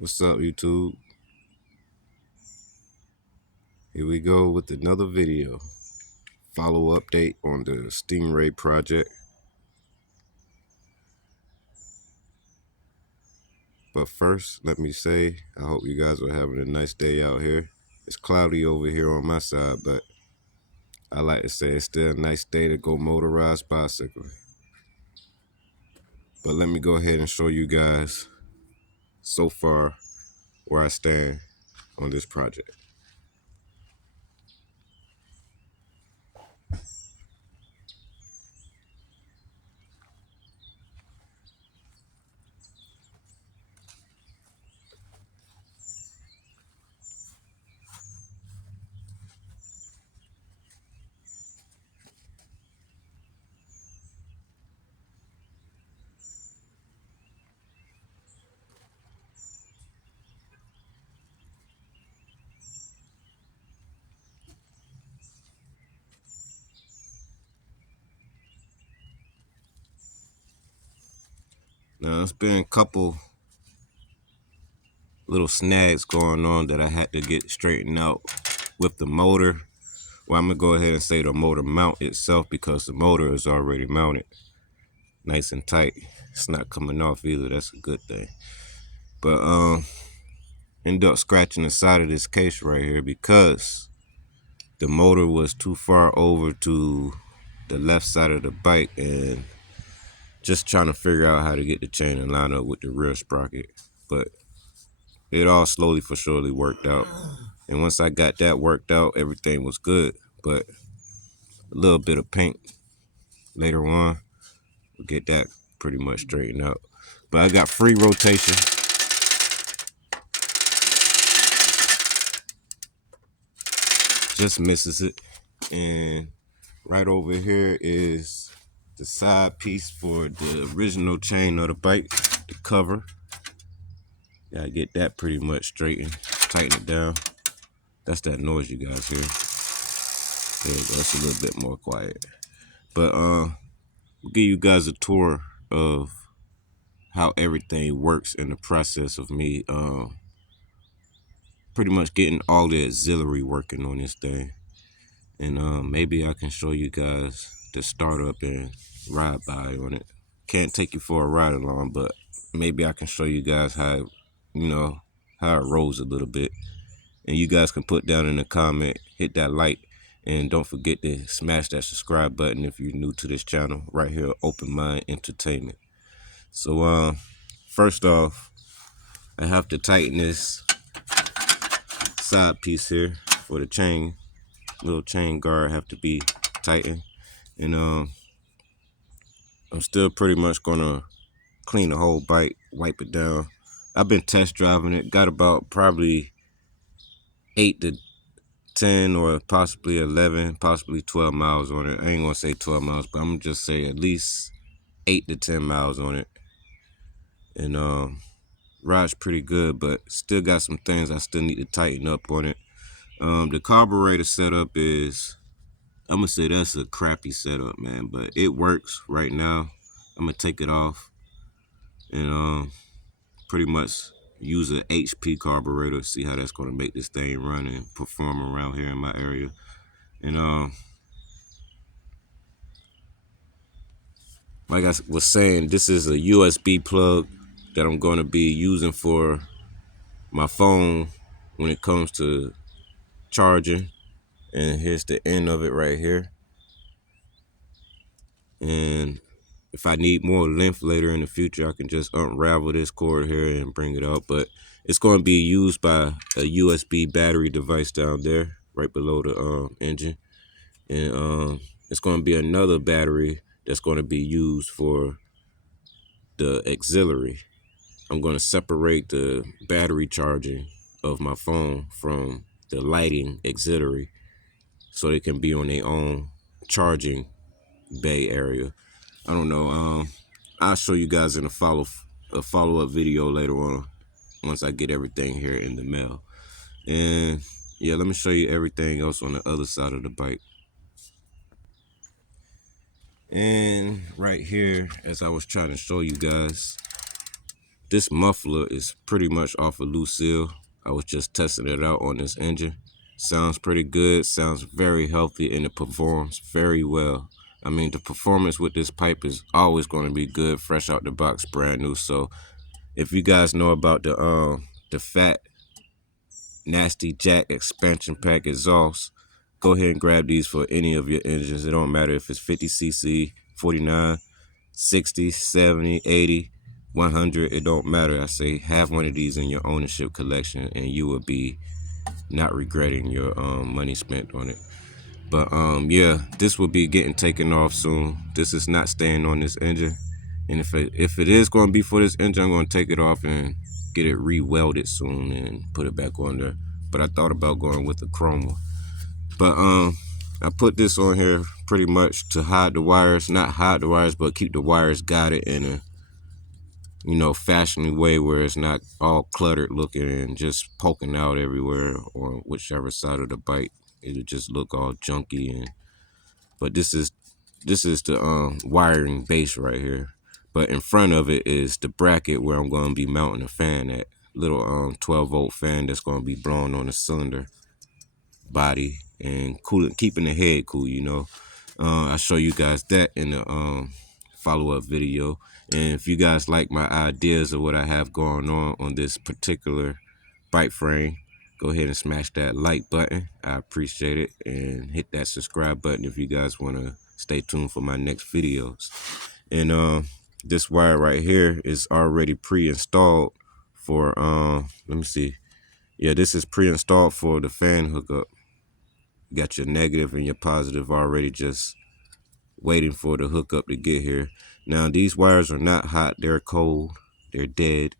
What's up, YouTube? Here we go with another video. Follow update on the Stingray project. But first, let me say, I hope you guys are having a nice day out here. It's cloudy over here on my side, but I like to say it's still a nice day to go motorized bicycle. But let me go ahead and show you guys so far where I stand on this project. Now, it's been a couple little snags going on that I had to get straightened out with the motor. Well, I'm gonna go ahead and say the motor mount itself, because the motor is already mounted nice and tight. It's not coming off either. That's a good thing. But ended up scratching the side of this case right here because the motor was too far over to the left side of the bike, and just trying to figure out how to get the chain to line up with the rear sprocket. But it all slowly for surely worked out. And once I got that worked out, everything was good. But a little bit of paint later on will get that pretty much straightened out. But I got free rotation. Just misses it. And right over here is the side piece for the original chain of the bike, the cover. Gotta get that pretty much straightened, tighten it down. That's that noise you guys hear. There you go, it's a little bit more quiet. But we'll give you guys a tour of how everything works in the process of me pretty much getting all the auxiliary working on this thing. And maybe I can show you guys the startup and ride by on it. Can't take you for a ride along, but maybe I can show you guys how, how it rolls a little bit. And you guys can put down in the comment, hit that like, and don't forget to smash that subscribe button if you're new to this channel right here, Open Mind Entertainment. So first off, I have to tighten this side piece here for the chain. Little chain guard have to be tightened. And I'm still pretty much gonna clean the whole bike, wipe it down. I've been test driving it, got about probably 8 to 10 or possibly 11, possibly 12 miles on it. I ain't gonna say 12 miles, but I'm gonna just say at least 8 to 10 miles on it. And rides pretty good, but still got some things I still need to tighten up on it. The carburetor setup is, I'm gonna say that's a crappy setup, man, but it works right now. I'm gonna take it off and pretty much use an HP carburetor, see how that's gonna make this thing run and perform around here in my area. And like I was saying, this is a USB plug that I'm gonna be using for my phone when it comes to charging. And here's the end of it right here. And if I need more length later in the future, I can just unravel this cord here and bring it out. But it's going to be used by a USB battery device down there, right below the engine. And it's going to be another battery that's going to be used for the auxiliary. I'm going to separate the battery charging of my phone from the lighting auxiliary so they can be on their own charging bay area. I don't know. I'll show you guys in a follow-up video later on once I get everything here in the mail. And yeah, let me show you everything else on the other side of the bike. And right here, as I was trying to show you guys, This muffler is pretty much off of Lucille. I was just testing it out on this engine. Sounds pretty good, sounds very healthy, and it performs very well. I mean, the performance with this pipe is always going to be good, fresh out the box, brand new. So if you guys know about the Fat Nasty Jack expansion pack exhaust, go ahead and grab these for any of your engines. It don't matter if it's 50cc, 49, 60, 70, 80, 100. It don't matter. I say have one of these in your ownership collection, and you will be not regretting your money spent on it. But yeah, this will be getting taken off soon. This is not staying on this engine, and if it is going to be for this engine, I'm going to take it off and get it re-welded soon and put it back on there. But I thought about going with the chroma. But I put this on here pretty much to hide the wires, not hide the wires, but keep the wires guided in a, you know, fashionable way where it's not all cluttered looking and just poking out everywhere on whichever side of the bike. It'll just look all junky. And but this is the wiring base right here. But in front of it is the bracket where I'm going to be mounting a fan at. Little 12-volt fan that's going to be blowing on the cylinder body and cooling, keeping the head cool, you know. I'll show you guys that in the follow-up video. And if you guys like my ideas of what I have going on this particular bike frame, go ahead and smash that like button. I appreciate it. And hit that subscribe button if you guys want to stay tuned for my next videos. And this wire right here is already pre-installed for let me see. Yeah, this is pre-installed for the fan hookup. You got your negative and your positive already just waiting for the hookup to get here. Now these wires are not hot, they're cold, they're dead,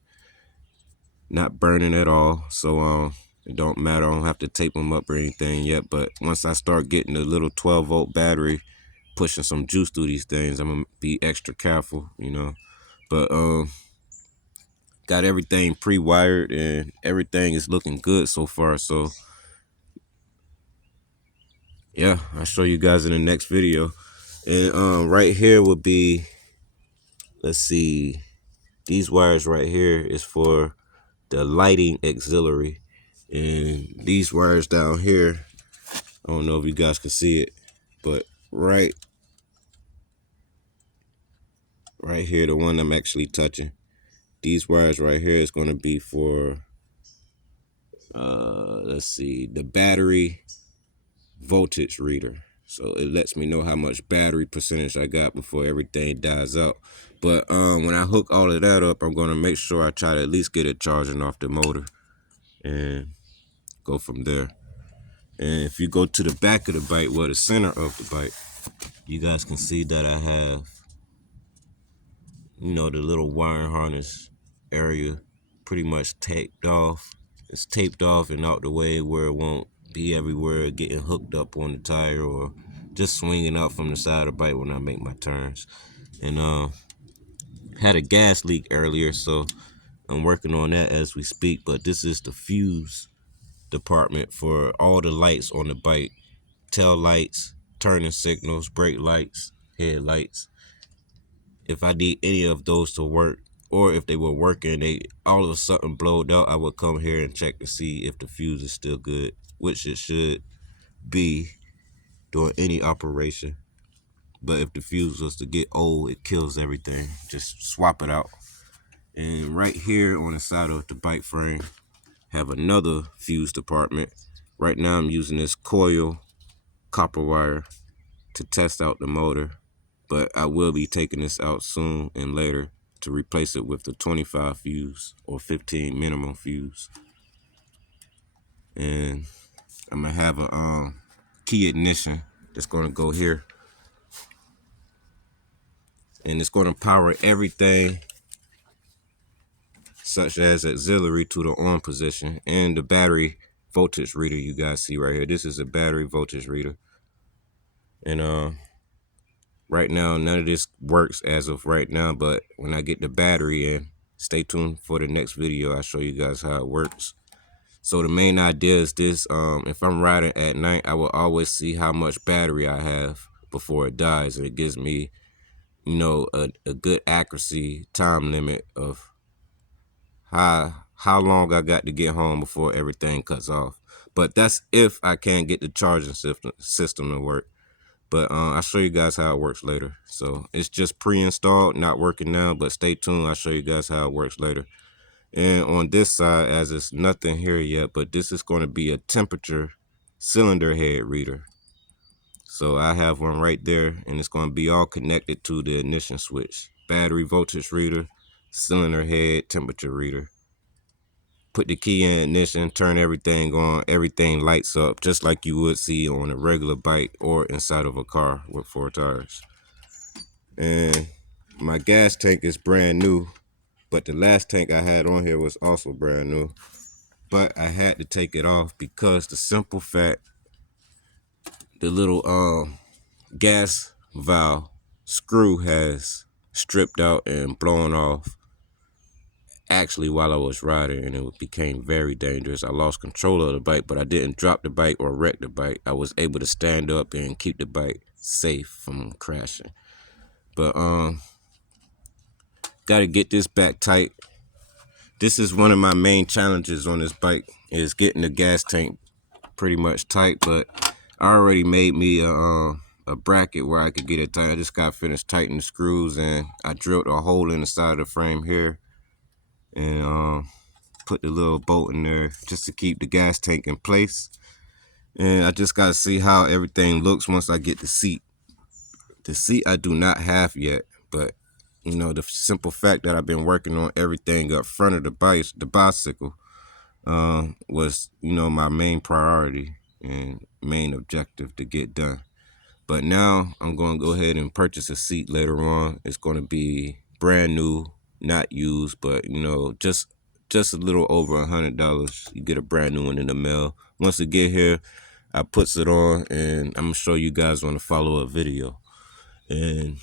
not burning at all. So it don't matter, I don't have to tape them up or anything yet. But once I start getting the little 12-volt battery, pushing some juice through these things, I'm gonna be extra careful, you know. But got everything pre-wired and everything is looking good so far. So yeah, I'll show you guys in the next video. And right here will be, let's see, these wires right here is for the lighting auxiliary, and these wires down here, I don't know if you guys can see it, but right here, the one I'm actually touching, these wires right here is going to be for let's see, the battery voltage reader. So it lets me know how much battery percentage I got before everything dies out. But when I hook all of that up, I'm going to make sure I try to at least get it charging off the motor and go from there. And if you go to the back of the bike, well, the center of the bike, you guys can see that I have, you know, the little wiring harness area pretty much taped off. It's taped off and out the way where it won't be everywhere getting hooked up on the tire or just swinging out from the side of the bike when I make my turns. And had a gas leak earlier, so I'm working on that as we speak. But this is the fuse department for all the lights on the bike: tail lights, turning signals, brake lights, headlights. If I need any of those to work, or if they were working, they all of a sudden blowed out, I would come here and check to see if the fuse is still good, which it should be during any operation. But if the fuse was to get old, it kills everything. Just swap it out. And right here on the side of the bike frame, have another fuse department. Right now I'm using this coil copper wire to test out the motor, but I will be taking this out soon and later to replace it with the 25 fuse or 15 minimum fuse. And I'm gonna have a key ignition that's gonna go here, and it's gonna power everything such as auxiliary to the on position and the battery voltage reader you guys see right here. This is a battery voltage reader. And right now none of this works as of right now, but when I get the battery in, stay tuned for the next video. I'll show you guys how it works. So the main idea is this: if I'm riding at night, I will always see how much battery I have before it dies, and it gives me, you know, a good accuracy time limit of how long I got to get home before everything cuts off. But that's if I can't get the charging system to work. But I'll show you guys how it works later. So it's just pre-installed, not working now, but stay tuned. I'll show you guys how it works later. And on this side, as it's nothing here yet, but this is going to be a temperature cylinder head reader. So I have one right there, and it's going to be all connected to the ignition switch. Battery voltage reader, cylinder head temperature reader. Put the key in ignition, turn everything on, everything lights up just like you would see on a regular bike or inside of a car with 4 tires. And my gas tank is brand new, but the last tank I had on here was also brand new. But I had to take it off because the simple fact, the little gas valve screw has stripped out and blown off actually while I was riding, and it became very dangerous. I lost control of the bike, but I didn't drop the bike or wreck the bike. I was able to stand up and keep the bike safe from crashing. But gotta get this back tight. This is one of my main challenges on this bike, is getting the gas tank pretty much tight, but I already made me a bracket where I could get it tight. I just got finished tightening the screws, and I drilled a hole in the side of the frame here, and put the little bolt in there just to keep the gas tank in place. And I just gotta see how everything looks once I get the seat. The seat I do not have yet, but you know, the simple fact that I've been working on everything up front of the bicycle was, you know, my main priority and main objective to get done. But now I'm going to go ahead and purchase a seat later on. It's going to be brand new, not used, but you know, just a little over $100. You get a brand new one in the mail. Once it get here, I puts it on, and I'm gonna show you guys on the follow-up video. And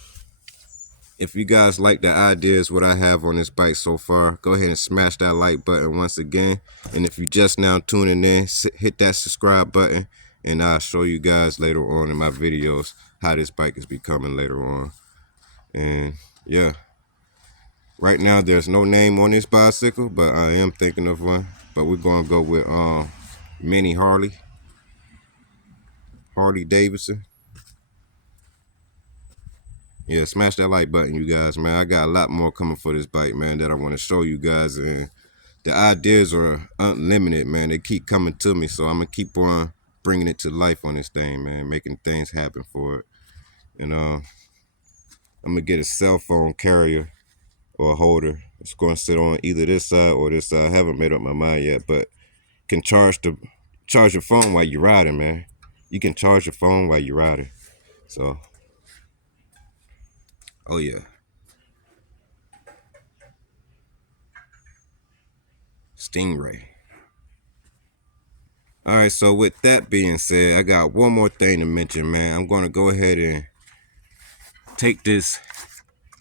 if you guys like the ideas what I have on this bike so far, go ahead and smash that like button once again. And if you just now tuning in, hit that subscribe button, and I'll show you guys later on in my videos how this bike is becoming later on. And yeah, right now there's no name on this bicycle, but I am thinking of one. But we're gonna go with Mini Harley Davidson. Yeah, smash that like button, you guys, man. I got a lot more coming for this bike, man, that I want to show you guys. And the ideas are unlimited, man. They keep coming to me, so I'm going to keep on bringing it to life on this thing, man, making things happen for it. And I'm going to get a cell phone carrier or a holder. It's going to sit on either this side or this side. I haven't made up my mind yet, but can charge your phone while you're riding, man. You can charge your phone while you're riding. So, oh yeah. Stingray. All right, so with that being said, I got one more thing to mention, man. I'm going to go ahead and take this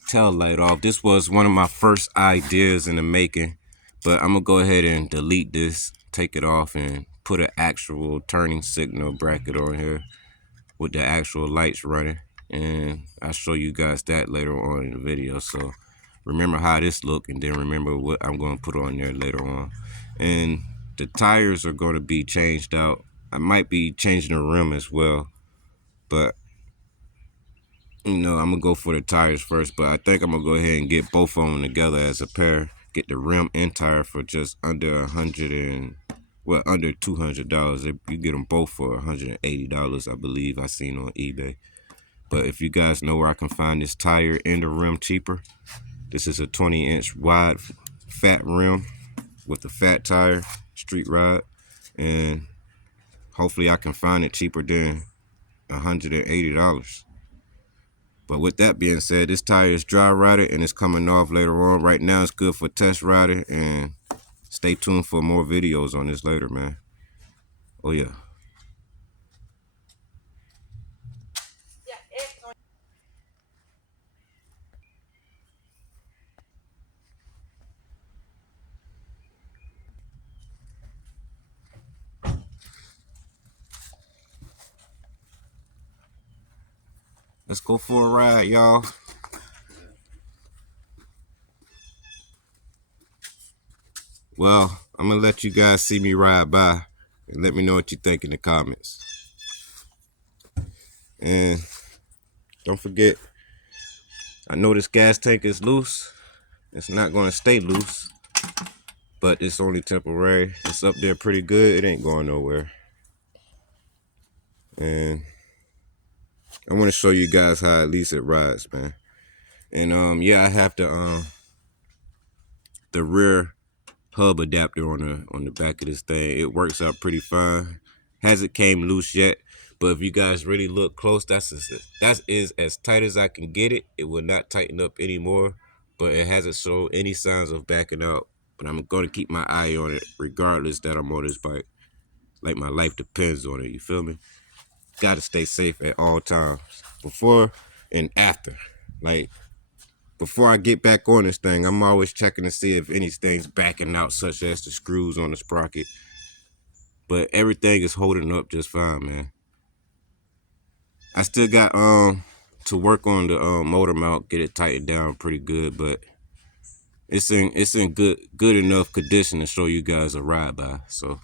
tail light off. This was one of my first ideas in the making, but I'm going to go ahead and delete this, take it off, and put an actual turning signal bracket on here with the actual lights running. And I'll show you guys that later on in the video. So remember how this look, and then remember what I'm going to put on there later on. And the tires are going to be changed out. I might be changing the rim as well, but you know, I'm gonna go for the tires first. But I think I'm gonna go ahead and get both of them together as a pair. Get the rim and tire for just under under $200. You get them both for $180, I believe I seen on eBay. But if you guys know where I can find this tire and the rim cheaper, this is a 20-inch wide fat rim with a fat tire, street rod, and hopefully I can find it cheaper than $180. But with that being said, this tire is dry rotted and it's coming off later on. Right now it's good for test riding, and stay tuned for more videos on this later, man. Oh yeah. Let's go for a ride, y'all. Well, I'm gonna let you guys see me ride by and let me know what you think in the comments. And don't forget, I know this gas tank is loose. It's not gonna stay loose, but it's only temporary. It's up there pretty good. It ain't going nowhere. And I want to show you guys how at least it rides, man. And yeah, I have the rear hub adapter on the back of this thing. It works out pretty fine. Hasn't came loose yet, but if you guys really look close, that is as tight as I can get it. It will not tighten up anymore, but it hasn't shown any signs of backing out. But I'm gonna keep my eye on it regardless that I'm on this bike. Like my life depends on it. You feel me? Gotta stay safe at all times, before and after. Like, before I get back on this thing, I'm always checking to see if anything's backing out, such as the screws on the sprocket. But everything is holding up just fine, man. I still got to work on the motor mount, get it tightened down pretty good, but it's in good enough condition to show you guys a ride by. So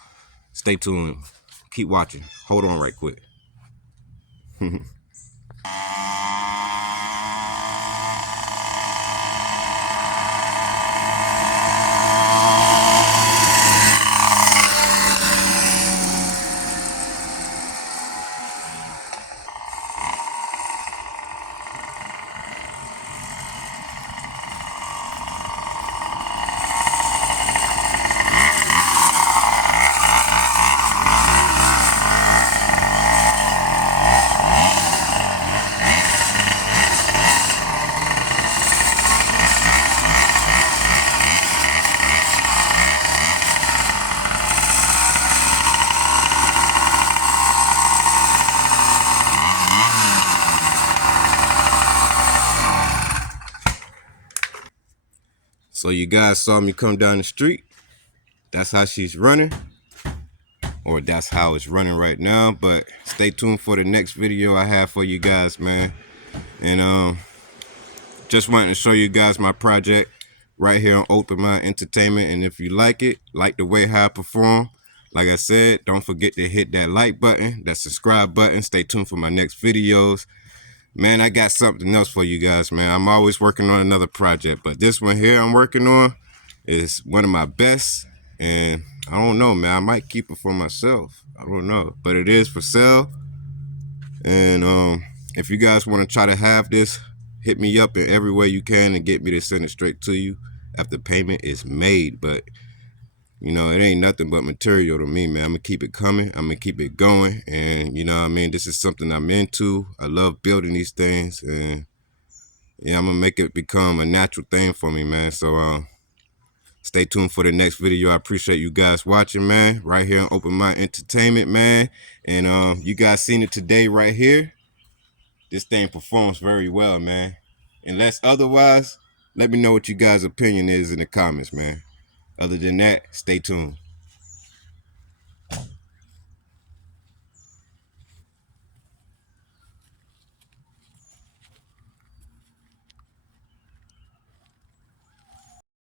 stay tuned, keep watching. Hold on right quick. So you guys saw me come down the street. That's how she's running, or that's how it's running right now. But stay tuned for the next video I have for you guys, man. And just wanting to show you guys my project right here on Open Mind Entertainment. And if you like it, like the way how I perform, like I said, don't forget to hit that like button, that subscribe button. Stay tuned for my next videos. Man, I got something else for you guys, man. I'm always working on another project, but this one here I'm working on is one of my best. And I don't know, man. I might keep it for myself. I don't know, but it is for sale. And if you guys want to try to have this, hit me up in every way you can and get me to send it straight to you after payment is made. But you know, it ain't nothing but material to me, man. I'm gonna keep it coming. I'm gonna keep it going. And you know what I mean? This is something I'm into. I love building these things. And yeah, I'm gonna make it become a natural thing for me, man. So stay tuned for the next video. I appreciate you guys watching, man. Right here on Open Mind Entertainment, man. And you guys seen it today right here. This thing performs very well, man. Unless otherwise, let me know what you guys' opinion is in the comments, man. Other than that, stay tuned.